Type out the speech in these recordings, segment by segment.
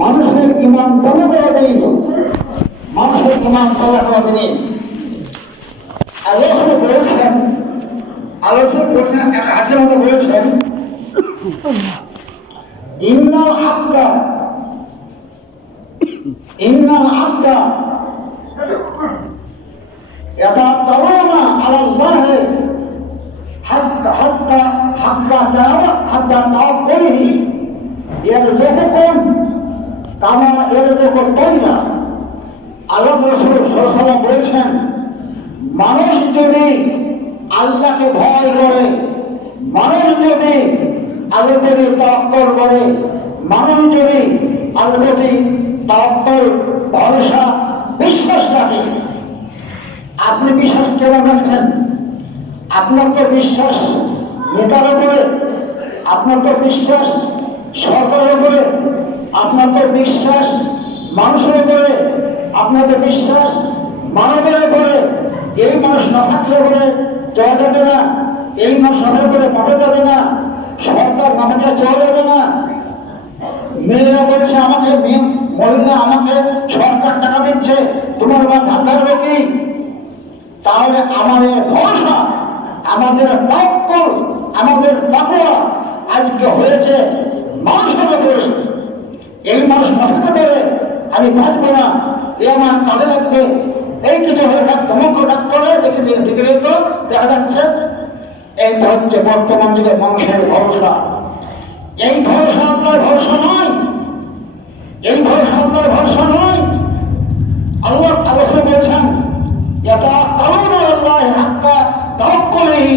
মানুষের ইমান তৈরি করা জিনিস, মানুষের ইমান তৈরি করা জিনিস। আলোচনা বলেছেন হাসির মতো বলেছেন, ইন্নাল আব্দা ইয়াতাওয়াক্কালুনা আলাল্লাহি হাক্কা তাওয়াক্কুলিহি ইয়ারযুকুকুম কামা ইয়ারযুকুত তাইরা। আল্লাহ রাসূল সাল্লাল্লাহু আলাইহি ওয়াসাল্লাম বলেছেন, মানুষ যদি আল্লাহকে ভয় করে, মানুষ যদি আল্লাহর প্রতি তাওয়াক্কুল করে, মানুষ যদি আল্লাহর প্রতি তাওয়াক্কুল ভরসা বিশ্বাস রাখে। আপনি বিশ্বাস কেন রাখছেন? আপনার তো বিশ্বাস নেতার উপরে, আপনার তো বিশ্বাস সরকারের উপরে, আপনার তো বিশ্বাস মানুষের উপরে, আপনার তো বিশ্বাস মানবের উপরে। এই মানুষ না থাকলে বলে চলা যাবে না, এই মানুষ না থাকলে বাঁচা যাবে না, সরকার না থাকলে চলা যাবে না। মেয়েরা বলছে আমাকে, মহিলা আমাকে সরকার টাকা দিচ্ছে, তোমার মা ধার ধারবে কি? তাহলে আমাদের ভরসা, আমাদের তাওয়াক্কুল, আমাদের তাকওয়া আজকে হয়েছে মানুষের উপরে। এই মানুষ না থাকতে পারে আমি বাঁচবো না, এ আমার কাজে লাগবে, এই কিছু হয়ে তমক ডাক্তারে দেখে ডিগ্রি তো দেখা যাচ্ছে। এইটা হচ্ছে বর্তমান যুগে মানুষের ভরসা। এই ভরসা আল্লাহর ভরসা নয়, এই ভরসা আল্লাহর ভরসা নয়। আল্লাহ রাসূল বলেছেন, ইয়াতাওয়াক্কালুনা আলাল্লাহি হাক্কা তাওয়াক্কুলিহি।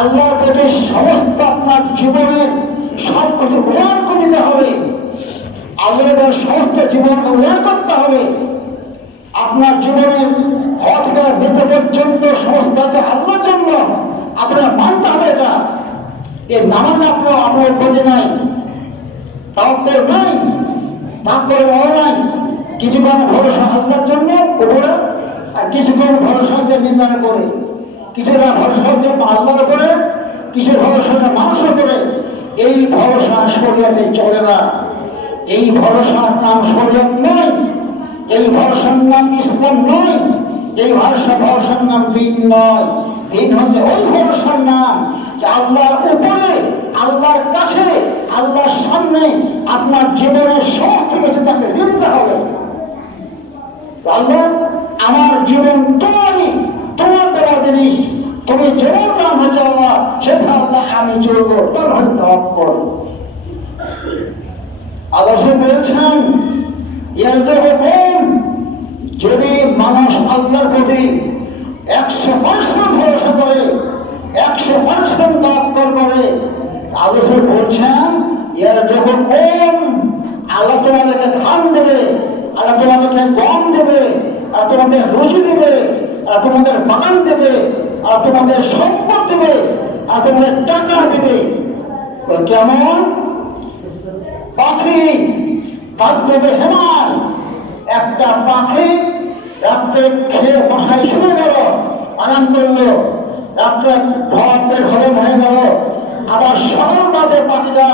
আল্লাহর প্রতি সমস্ত আপনার জীবনের সব কিছু উজাড় করে দিতে হবে, আল্লাহর সমস্ত জীবনকে উজাড় করতে হবে। আপনার জীবনের ঘর থেকে মৃত পর্যন্ত সমস্ত আল্লাহর জন্য আপনার মানতে হবে। এটা এ না মানে আপনার প্রতি নাই, তাওয়াক্কুল নাই, তাওয়াক্কুল নাই। কিছুক্ষণ ভরসা আল্লাহর জন্য উপরে, আর কিছুক্ষণ ভরসা হচ্ছে নিন্দার করে, কিছুটা ভরসা হচ্ছে আল্লাহর উপরে, কিছু ভরসা হচ্ছে মানুষের উপরে। এই ভরসা শরীয়তে চলে না, এই ভরসার নাম শরীয়ত নয়, এই ভরসার নাম ইসলাম নয়, এই ভরসার নাম দ্বীন নয়। দ্বীন হচ্ছে ওই ভরসার নাম যে আল্লাহর উপরে, আল্লাহর কাছে, আল্লাহর সামনে আপনার জীবনের সমস্ত কিছু তাকে দিয়ে দিতে হবে। আল্লাহ, আমার জীবন তোমারই, তোমার দেওয়া জিনিস, তুমি যেমন নাম হচ্ছে আল্লাহ, সেটা আল্লাহ আমি চলবো, তার হয়তো তাওয়াক্কুল। আল্লাহ বলছেন, ইয়ারযুকুকুম, যদি মানুষ আল্লাহর প্রতি 100% ভরসা করে, 100% তাওয়াক্কুল করে, আল্লাহ বলছেন ইয়ারযুকুকুম, আল্লাহ তোমাদেরকে ধান দেবে, আল্লাহ তোমাদেরকে গম দেবে, আর তোমাদের রুজি দেবে, আর তোমাদের বাগান দেবে, আর তোমাদের সম্পদ দেবে, আর তোমাদের টাকা দেবে। কেমন? পাখি তার দেবে হেমাস। একটা পাখি রাত্রে খেয়ে বসায় শুয়ে গেল, আরাম করলো, রাত্রে পেট হজম হয়ে গেল, আবার সকালবাদে পাখিটা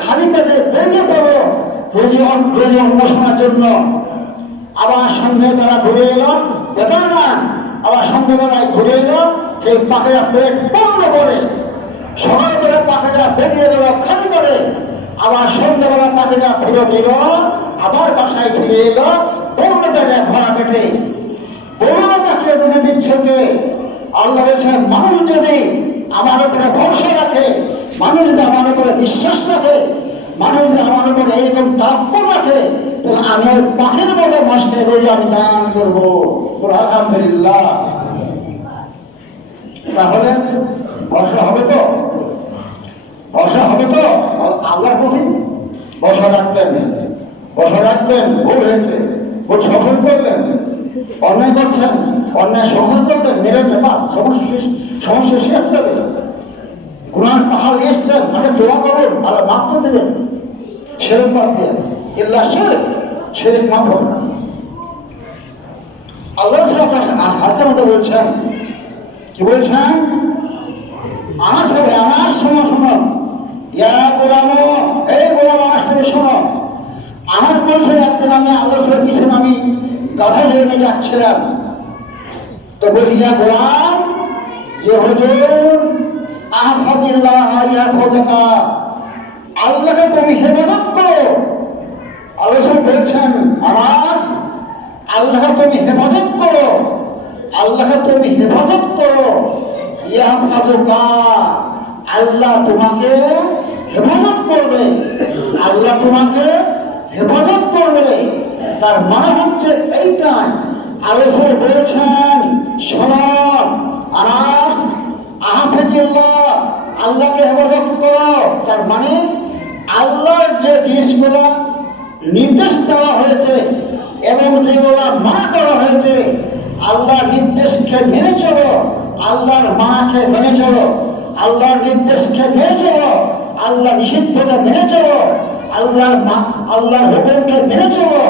খালি পেটে বেরিয়ে পড়লো রোজি অন্বেষণের জন্য। আবার সন্ধ্যেবেলা ঘুরে এলো, বেতন না, আবার সন্ধ্যেবেলায় ঘুরে এলো, সেই পাখিটা পেট পূর্ণ করে। সকালবেলা পাখিটা বেরিয়ে গেল খালি করে, আবার সন্ধ্যাবেলা পাখিটা ফেরত এলো, আবার বাসায় ফিরে এলো পূর্ণ পেটে, ভরা পেটে। পূর্ণ পাখিকে বুঝে দিচ্ছে যে আল্লাহ বলছেন, মানুষ যদি আমার উপরে ভরসা রাখে, মানুষ যদি আমার উপরে বিশ্বাস রাখে, মানুষ যদি আমার উপরে এইরকম তাওয়াক্কুল রাখে, তাহলে আমি ওই পাখির মতো মাসকে রোজ আমি দান করবো। আলহামদুলিল্লাহ। তাহলে ভরসা হবে তো, ভরসা হবে তো আল্লাহর প্রতি। ভরসা রাখবেন, ভরসা রাখবেন। ভুল হয়েছে, ভুল সংশোধন করলেন, অন্যায় করছেন, অন্যায় সংশোধন করবেন, মেরেন বাস, সমস্যা শেষ যাবে। গুনার পাহাড় এসছেন, মানে দোয়া করেন, আল্লাহ মাফ করে দেবেন। শিরক বাদ দিয়ে, ইল্লা শিরক মাফ হবে না। আল্লাহ হাসের মতো বলছেন, কি বলছেন? আমার সবাই আমার শোনো, ইয়া গোলামো, এই গোলাম আমার সাথে শোনো, আনাস বলছে একদিন আমি আল্লাহ রাসূলের পিছনে আমি গাধা জেনে যাচ্ছিলাম, তো বলছি যা গোলাম যে হুজুর আহফাজিল্লাহ ইয়াহফাজুকা, আল্লাহকে তুমি হেফাজত করো। আল্লাহ রাসূল বলছেন আনাস আল্লাহকে তুমি হেফাজত করো, আল্লাহকে তুমি হেফাজত করো, ইয়াহফাজুকা আল্লাহ তোমাকে হেফাজত করবে, আল্লাহ তোমাকে হেফাজত করবে। তার মানে হচ্ছে এইটাই আল্লাহ রাসূল বলেছেন শোনো আনাস আহফাজিল্লাহ আল্লাহকে হেফাজত করো। তার মানে আল্লাহর যে জিনিসগুলো নির্দেশ দেওয়া হয়েছে এবং যেগুলো মানা করা হয়েছে, আল্লাহর নির্দেশকে মেনে চলো, আল্লাহর মানাকে মেনে চলো, আল্লাহর নির্দেশকে মেনে চলো, আল্লাহ নিষিদ্ধকে মেনে চলো, আল্লাহর হুকুমকে মেনে চলো,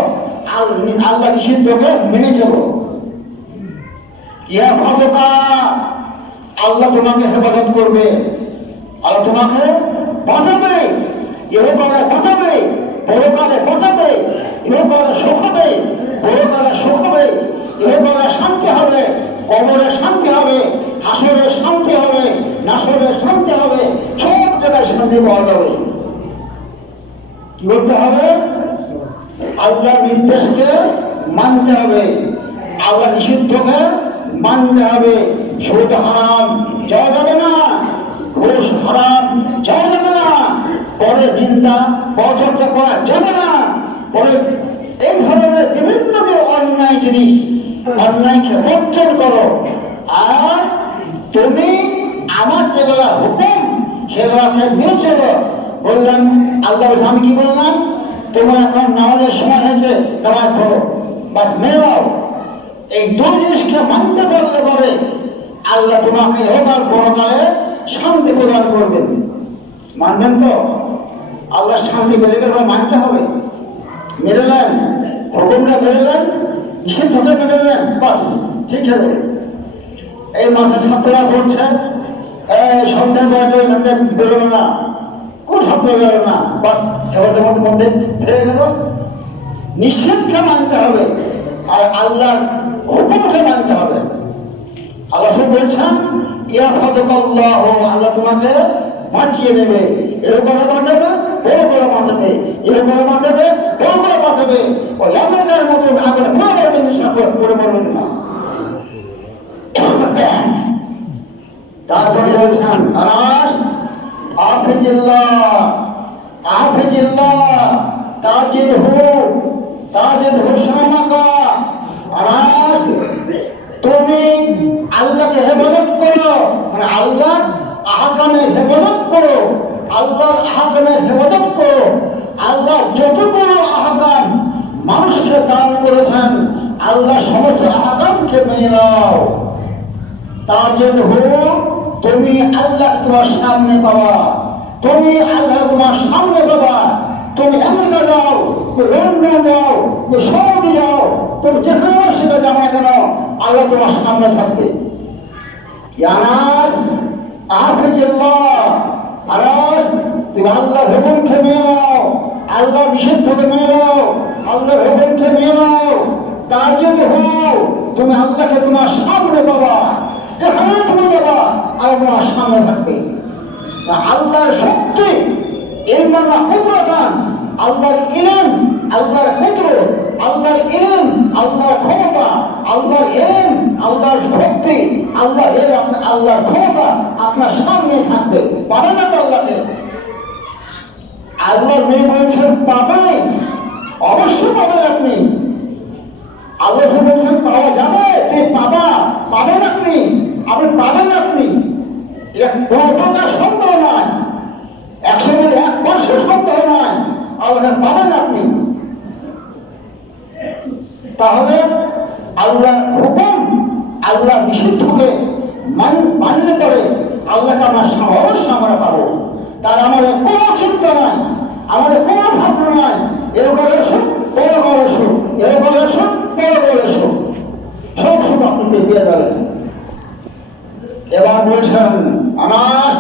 আল্লাহ নিষিদ্ধকে মেনে চলো। ইয়াহফাজুকা আল্লাহ তোমাকে হেফাজত করবে, আল্লাহ তোমাকে বাঁচাবে, ইহকালে বাঁচাবে, পরকালে বাঁচাবে, ইহকালে সুখ হবে, পরকালে সুখ হবে, ইহকালে শান্তি হবে, কবরে শান্তি হবে, হাসরে শান্তি হবে, নাসরে শান্তি হবে, সব জায়গায় শান্তি পাওয়া যাবে। কি করতে হবে? আল্লাহর নির্দেশকে মানতে হবে, আল্লাহ নিষিদ্ধকে মানতে হবে। সুদ হারাম যাওয়া যাবে না, ঘুষ হারাম যাওয়া যাবে না, পরে নিন্দা পরচর্চা করা যাবে না, পরে এই ধরনের বিভিন্ন যে অন্যায় জিনিস অন্যায়কে বর্জন করো। আর তুমি আমার যেগুলা হুকুম সেগুলাকে মেনে চলো। বললাম আল্লাহ আমি কি বললাম, তোমার এখন নামাজের সময় হয়েছে, নামাজ পড়ো, বাস মেনে দাও। এই দুই জিনিসকে মানতে পারলে পরে আল্লাহ তোমাকে এবার বড়কালে শান্তি প্রদান করবেন। মানবেন তো? আল্লাহ শান্তি পেতে গেলে মানতে হবে। মেরেলেন হুকুমটা, মেরেলেন নিষিদ্ধকে মেরেলেন, বাস ঠিক হয়ে যাবে। এই মাসে ছাত্ররা বলছে সন্ধ্যার পরে কেউ এখান থেকে বেরোবে না, কোন ছাত্র বেরোবে না, বাস সবাদের মধ্যে ফেরে গেল। নিষেধকে মানতে হবে আর আল্লাহর হুকুমকে মানতে হবে। আল্লাহ বলছেন ইয়াহফাজুকাল্লাহ আল্লাহ তোমাকে বাঁচিয়ে দেবে, এরকম বাঁচাবে, বড় করে বাঁচাবে, এরকম বাঁচাবে, বড় করে বাঁচাবে। ওই আমাদের মতন আগে কোনোভাবে বিশ্বাস করে বলবেন না। তারপরে বলছেন আনাস আহফাজিল্লাহ আহফাজিল্লাহ তাজিদহু শামাকা। আনাস তুমি আল্লাহকে হেফাজত করো, মানে আল্লাহর আহকামের হেফাজত করো, আল্লাহর আহকামের হেফাজত করো। আল্লাহ যতগুলো আহকাম মানুষকে দান করেছেন, আল্লাহ সমস্ত আহকামকে মেনে নাও। তাজিদহু তুমি আল্লাহ তোমার সামনে পাবা, তুমি আল্লাহ তোমার সামনে পাবা। তুমি আমেরিকা যাও, লন্ডন যাও, সৌদি যাও, তুমি যেখানে সেটা যাও না কেন, আল্লাহ তোমার সামনে থাকবে। আনাস আহফাজিল্লাহ আনাস তুমি আল্লাহর হুকুমকে মেনে নাও, আল্লাহর নিষিদ্ধকে মেনে নাও, আল্লাহর হুকুমকে মেনে নাও। তাজিদহু তুমি আল্লাহকে তোমার সামনে পাবা, যেখানে তুমি যাবা আল্লাহ তোমার সামনে থাকবে। আল্লাহর শক্তি ইলমান ওয়া কুদরাতান, আল্লাহর ইলম, আল্লাহর কুদরত, আল্লাহর ইলম, আল্লাহর ক্ষমতা, আল্লাহর ইলম, আল্লাহর শক্তি, আল্লাহর ইলম, আল্লাহর ক্ষমতা আপনার সামনে থাকবে। পাবেন না তো আল্লাহকে? আল্লাহর মেয়ে বলছেন পাবেন, অবশ্যই পাবেন আপনি। আল্লাহ বলছেন পাওয়া যাবে, তুই পাবা, পাবেন আপনি, আপনি পাবেন আপনি। এটা কোনো প্রকার সন্দেহ নয়, 100% সন্দেহ নয়, আল্লাহ পাবেন আপনি। তাহলে আল্লাহর হুকুম, আল্লাহর নিষিদ্ধকে মানলে পরে আল্লাহকে আমরা অবশ্যই আমরা পাবো। তার আমাদের কোনো চিন্তা নাই, আমাদের কোনো ভাবনা নাই, এরকম এসো, ওরকম এসো, এরকম এসো, ওরকম এসো, সব সুখ আপনি পেয়ে যাবেন। এবার বলছেন আনাস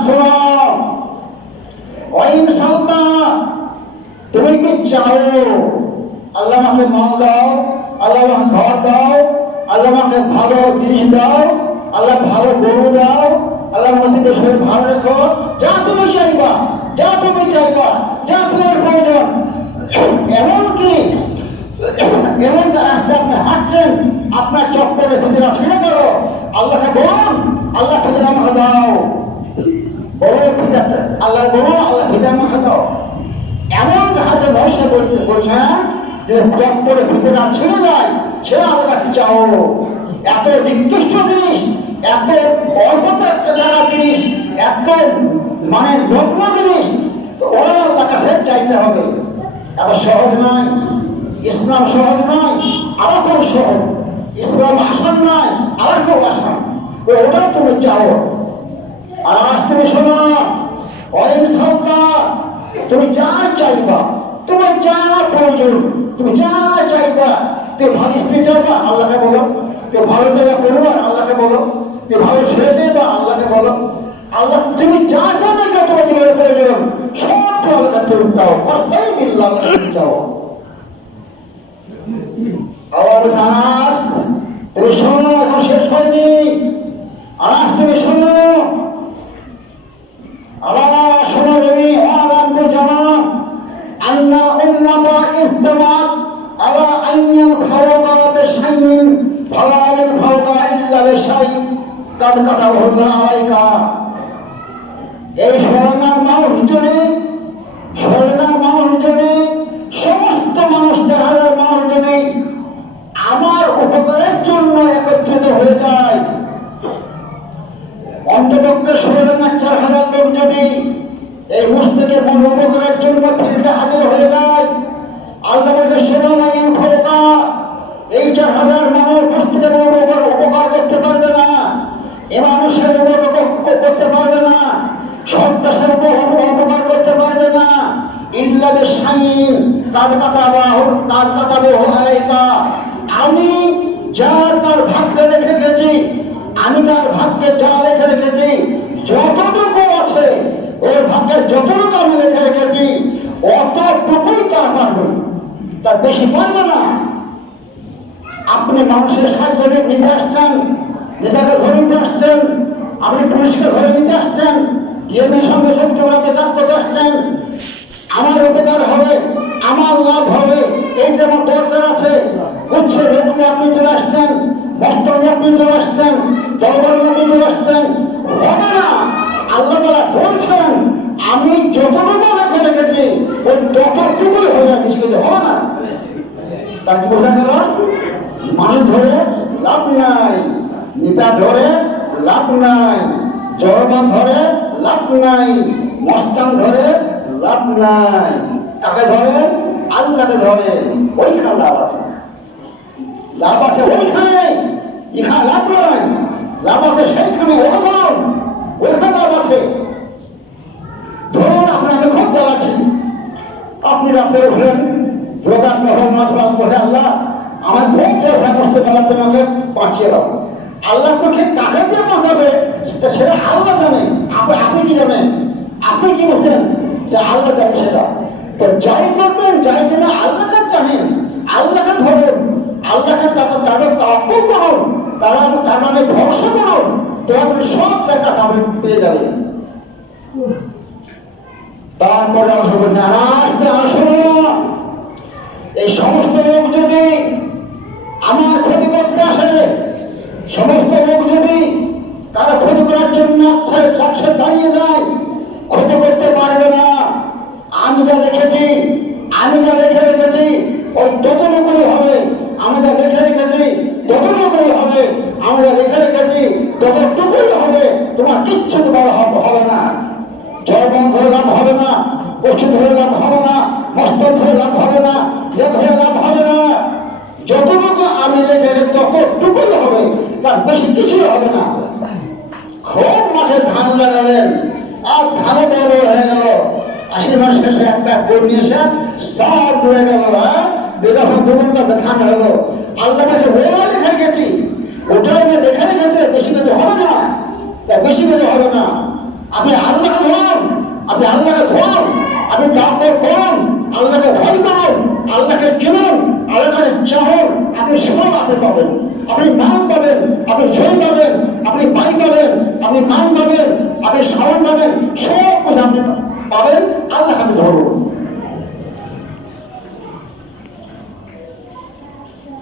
ওয়াইন সালতা তুমি কি চাও আল্লাহ আমাকে মাল দাও, আল্লাহ আমাকে ঘর দাও, আল্লাহ আমাকে ভালো জিনিস দাও, আল্লাহ ভালো গরু দাও, আল্লাহ আমাদের শরীর ভালো রেখো, যা তুমি চাইবা, যা তুমি চাইবা, যা তোমার প্রয়োজন। এমনকি এমন রাস্তা আপনি হাঁটছেন, আপনার চপ্পলে ভিতরে ছিঁড়ে গেল, আল্লাহকে বলুন আল্লাহ ভিতরে আমাকে দাও, আল্লাহ বলুন আল্লাহ ভিতরে আমাকে দাও। এমন হাসে ভরসা বলছেন যে চপ্পলে ভিতরে না ছিঁড়ে যায়, সে আল্লাহ চাও। এত নিকৃষ্ট জিনিস, এত অল্পতে টাকা জিনিস, এত মানে নগ্ন জিনিস, ওরা আল্লাহ কাছে চাইতে হবে। এত সহজ নয়, ইসলাম সহজ নয়, আবার খুব সহজ। ইসলাম আসান নয়, আবার খুব আসান। ওটাও তুমি চাও। আর আজ তুমি শোনো, তুমি যা চাইবা, তোমার যা প্রয়োজন, তুমি যা চাইবা, তুমি ভালো স্ত্রী চাইবা, আল্লাহকে বলো। তুমি ভালো জায়গা পরিবার, আল্লাহকে বলো। তুমি ভালো ছেড়ে চাইবা, আল্লাহকে বলো। আল্লাহ তুমি যা চাইবে, তোমার জীবনের প্রয়োজন সব তো আল্লাহকে তুমি চাও, চাও। আবার আনাস তুমি শোনো, এখন শেষ হয়নি। আনাস তুমি শোনো, আবার শোনো তুমি। আলামতু জামান আন্না উম্মাতা ইজতামাত আলা আইয়ান ফাওকা বিশাইইন ফালা ইয়ানফাউকা ইল্লা বিশাই কাদ কাতাবাহুল্লাহ আলাইকা। এই স্বর্ণার মানুষজনে, স্বর্ণার মানুষজনে, সমস্ত মানুষ, 4,000 মানুষজনে আমার উপকারের জন্য একত্রিত হয়ে যায়। অন্তপক্ষে 4,000 লোক যদি এই মুসলিমের মন উপকারের জন্য ফিল্ডে হাজির হয়ে যায়, আল্লাহ বলছে শোনামাইন ফোকা, এই 4,000 মানুষ মুসলিমের উপকার করতে পারবে না, এ মানুষের করতে পারবে না, সন্ত্রাসের উপকার করতে পারবে না। ইল্লা বিশাইইন কাদ কাতাবাহু আলাইকা। আমি যা তার ভাগ্যে লিখে রেখেছি, আমি তার ভাগ্যে যা লিখে রেখেছি, যতটুকু আছে ওর ভাগ্যে যতটুকু আমি লিখে রেখেছি, অতটুকুই তার পারবে, তার বেশি পারবে না। আপনি মানুষের সাহায্য নিতে আসছেন, নেতাকে ধরে নিতে আসছেন, আপনি পুলিশকে ধরে নিতে আসছেন, ডিএমের সঙ্গে যুক্ত আপনি কাজ করতে আসছেন। আমার উপকার হবে, আমার লাভ হবে, এইটা আমার দরকার আছে। উচ্চ রেটে আপনি চলে আসছেন, বস্ত্রে আপনি চলে আসছেন, দরবারে আপনি চলে আসছেন, হবে না। আল্লাহ তাআলা বলছেন আমি যতটুকু রেখে রেখেছি ওই ততটুকুই হবে, বেশি কিছু হবে না। তার কি বোঝা গেল? মানুষ ধরে লাভ নাই, নেতা ধরে লাভ নাই, জড়বান ধরে লাভ নাই, মস্তান ধরে লাভ নাই। কাকে ধরে? আল্লাহকে ধরে, ওইখানে লাভ আছে। লাভ আছে ওইখানে, এখানে লাভ নাই। লাভ আছে সেইখানে, ওইখানে লাভ আছে। ধরুন আপনাকে খুব জ্বালাচ্ছি, আপনি রাত্রে উঠলেন, রোগার নহর মাছ পালন করে, আল্লাহ আমার খুব সমস্ত বেলা তোমাকে বাঁচিয়ে দাও। আল্লাহ আপনাকে কাকে দিয়ে বাঁচাবে সেটা আল্লাহ জানে, আপনি কি জানেন? আপনি কি বলছেন যে আল্লাহ জানে সেটা? তো যাই করবেন, যাই যেন আল্লাহকে চাহেন, আল্লাহকে ধরুন, আল্লাহকে তাদের তাওয়াক্কুল করুন, তার নামে ভরসা করুন, তো আপনি সব তার কাছে আপনি পেয়ে যাবেন। তারপরে অংশ বলছে আসতে আসুন, এই সমস্ত লোক যদি আমার ক্ষতি করতে আসে, সমস্ত লোক যদি তারা ক্ষতি করার জন্য সাক্ষে দাঁড়িয়ে যায়, ক্ষতি করতে পারবে না। আমি যা লিখেছি, আমি যা লিখে রেখেছি ওই ততটুকুই হবে। আমি যা লিখে রেখেছি ততটুকুই হবে, আমি যা লিখে রেখেছি ততটুকুই হবে। তোমার কিচ্ছু তোমার হবে না। জয়বন ধরে লাভ হবে না, গোষ্ঠী ধরে লাভ হবে না, মস্তক ধরে লাভ হবে না, ইয়ে ধরে লাভ হবে না। যতটুকু আমি লিখে ততটুকুই হবে, তার বেশি কিছুই হবে না। খুব মাঠে ধান লাগালেন, আর ধানে বড় হয়ে গেল, আশির মাস শেষে একটা গোল নিয়ে এসে সব ধরে গেল, তোমার কাছে ধান হলো। আল্লাহ কাছে ওরা লেখা গেছি, ওটা আমি লেখা রেখেছে, বেশি কিছু হবে না, তার বেশি কিছু হবে না। আপনি আল্লাহকে ধরুন, আপনি আল্লাহকে ধরুন, আপনি তাওয়াক্কুল করুন, আল্লাহকে ভয় করুন, আল্লাহকে চিনুন, পাবেন, আপনি নাম পাবেন, আপনি জয় পাবেন, আপনি বাই পাবেন, আপনি মান পাবেন, আপনি সামান পাবেন, সব কিছু আপনি পাবেন। আল্লাহ আপনি ধরুন।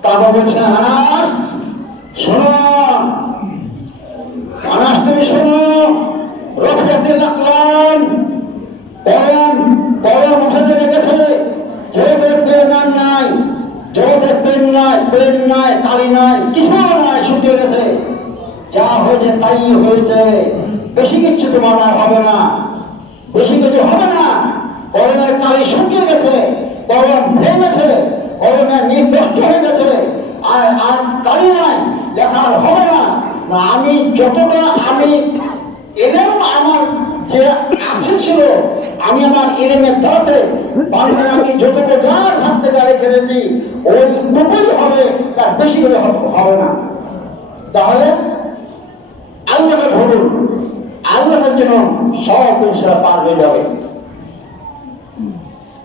তারপর বলছে আনাস শোনো, আনাস তুমি শোনো, রফিয়াতে রাখলাম পরম পরম উঠে চলে গেছে। জগতের প্রেরণার নাই, জগতের পেন নাই, পেন নাই, কালি নাই, কিছু নাই, শুকিয়ে গেছে। যা হয়েছে তাই হয়েছে, বেশি কিছু তোমার আর হবে না, বেশি কিছু হবে না। কলমের কালি শুকিয়ে গেছে, কলম ভেঙেছে, কলমের নিম নষ্ট হয়ে গেছে, আর আর কালি নাই, লেখার হবে না। আমি যতটা আমি এলেও আমার যে আছে ছিল, আমি আমার ইলেমের দ্বারাতে বাংলায় আমি যতটুকু যার থাকতে যা রেখেছি ওই টুকুই হবে, তার বেশি করে হবে না। তাহলে আল্লাহকে ধরুন, আল্লাহের জন্য সব বিষয় পার হয়ে যাবে।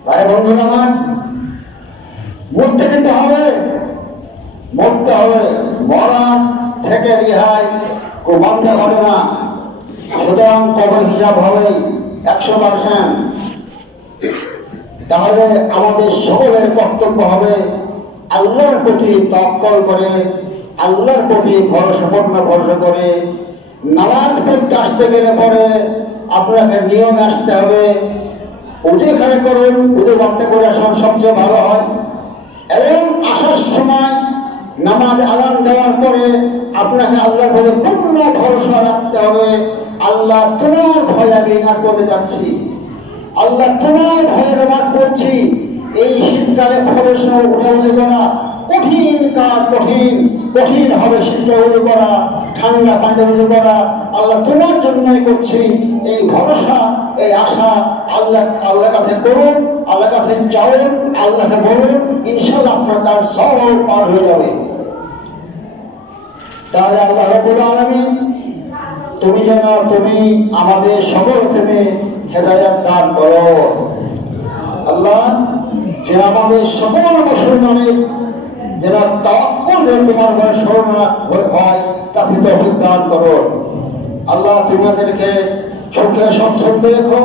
তাই বন্ধুরা আমার, মরতে কিন্তু হবে, মরতে হবে, মরা থেকে রেহাই বন্ধ হবে না। সুতরাং কবর হিসাব হবে 100%। তাহলে আমাদের সকলের কর্তব্য হবে আল্লাহর প্রতি তাওয়াক্কুল করে, আল্লাহর প্রতি ভরসা করে নামাজ পড়তে আসতে গেলে পরে আপনাকে নিয়মে আসতে হবে। উজু এখানে করুন, উজু বাড়তে করে আসুন, সবচেয়ে ভালো হয়। এবং আসার সময় নামাজ আযান দেওয়ার পরে আপনাকে আল্লাহর প্রতি পূর্ণ ভরসা রাখতে হবে। আল্লাহ তোমার ভয়ে আমি নামাজ পড়তে যাচ্ছি, আল্লাহ তোমার ভয়ে নামাজ পড়ছি। এই শীতকালে ফলের সময় উঠে উঠে করা কঠিন কাজ, কঠিন কঠিন হবে শীতকালে উঠে করা, ঠান্ডা পানিতে উঠে করা। আল্লাহ তোমার জন্যই করছি, এই ভরসা, এই আশা আল্লাহর কাছে করুন, আল্লাহর কাছে চাউন, আল্লাহকে বলুন, ইনশাআল্লাহ আপনার কাজ সব পার হয়ে যাবে। তাহলে আল্লাহ রাব্বুল আলামিন তুমি যেন তুমি আমাদের সকল তুমি হেদায়েত দান করো। আল্লাহ যে আমাদের সকল মুসলমানের যেন তাওয়াক্কুল যেন তোমার ঘরে স্মরণ হয়, তাতে তৌফিক দান করো। আল্লাহ তোমাদেরকে সুখে স্বচ্ছন্দ রেখো।